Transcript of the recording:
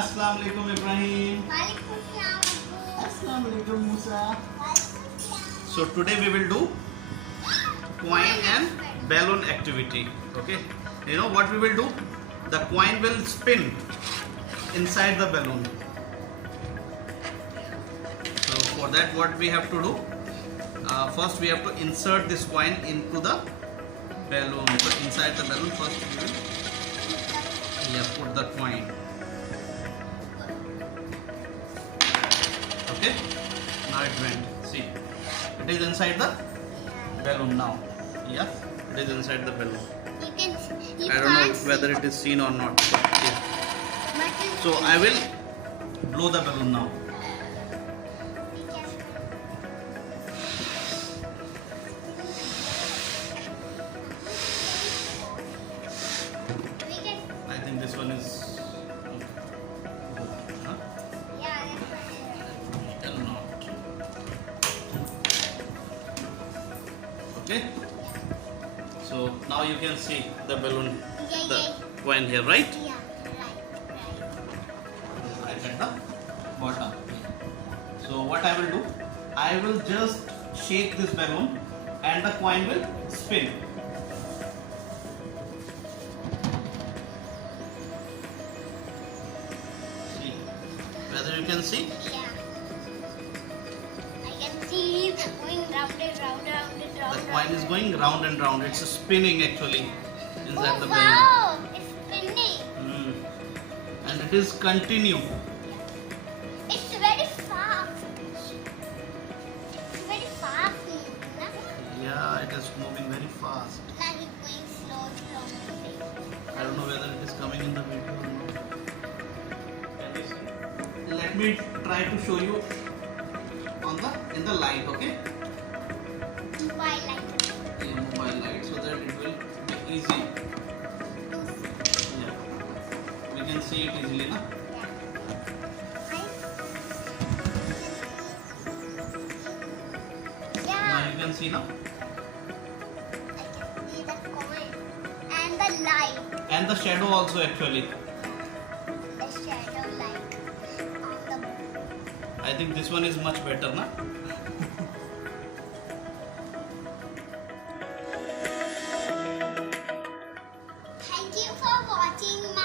Assalamu alaikum Ibrahim. Assalamu alaikum Musa. So today we will do coin and balloon activity. Okay. You know what we will do? The coin will spin inside the balloon. So for that what we have to do? First we have to insert this coin into the balloon. So inside the balloon first we will put the coin. Okay. Now it went. See, it is inside the balloon now. Yeah, it is inside the balloon. I don't know whether it is seen or not. Yeah. So I will blow the balloon now. I think this one is. Huh? Still not. Okay. So now you can see the balloon, the coin here, right? Yeah, Right at the bottom. So what I will do? I will just shake this balloon and the coin will spin. See whether you can see? Yeah. I can see it going round and round and round. The coin is going round and round. It's spinning actually inside the balloon. Wow! It's spinning. And it is continue. It's very fast. It's very fast. Yeah, it is moving very fast. Now it's going slow. I don't know whether it is coming in the video or not. Can you see? Let me try to show you in the light, okay? Mobile light. In mobile light, so that it will be easy. Yeah, we can see it easily, na? Now you can see, na? I can see the coin and the light. And the shadow also actually. The shadow light on the moon. I think this one is much better, na? Thank you for watching my